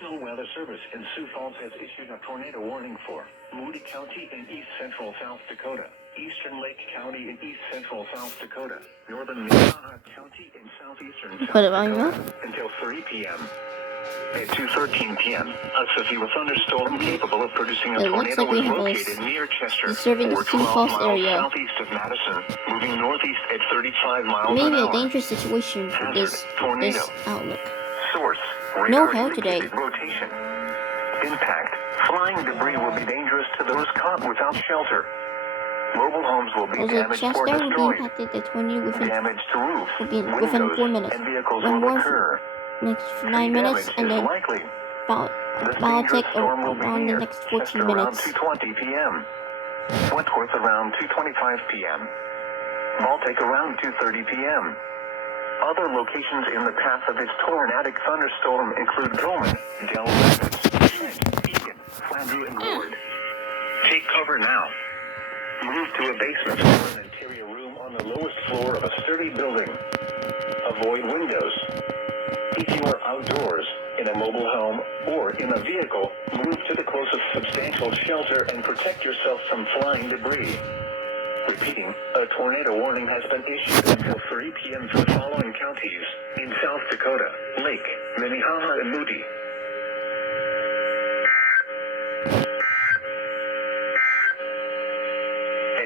National Weather Service in Sioux Falls has issued a tornado warning for Moody County in east central South Dakota, Eastern Lake County in east central South Dakota, northern Minnehaha County in southeastern South Dakota until 3 p.m. At 2:13 p.m., a severe thunderstorm capable of producing a tornado was located near Chester, or 12 miles southeast of Madison, moving northeast at 35 miles an hour. Maybe a dangerous situation for this outlook. Source: No hail today. Rotation. Impact: flying debris will be dangerous to those caught without shelter. Mobile homes will be damaged or destroyed. The tornado within, damage to roofs, within 4 minutes. and vehicles One will more occur. next 9 minutes, and then Baltic around the next 14 minutes. Around 2:20 p.m. Wentworth around 2:25 p.m. Baltic around 2:30 p.m. Other locations in the path of this tornadic thunderstorm include Gilman, Del Rapids, Flint, Egan, Flandreau, and Ward. Take cover now. Move to a basement or an interior room on the lowest floor of a sturdy building. Avoid windows. If you are outdoors, in a mobile home, or in a vehicle, move to the closest substantial shelter and protect yourself from flying debris. Repeating, a tornado warning has been issued until 3 p.m. for the following counties in South Dakota: Lake, Minnehaha, and Moody.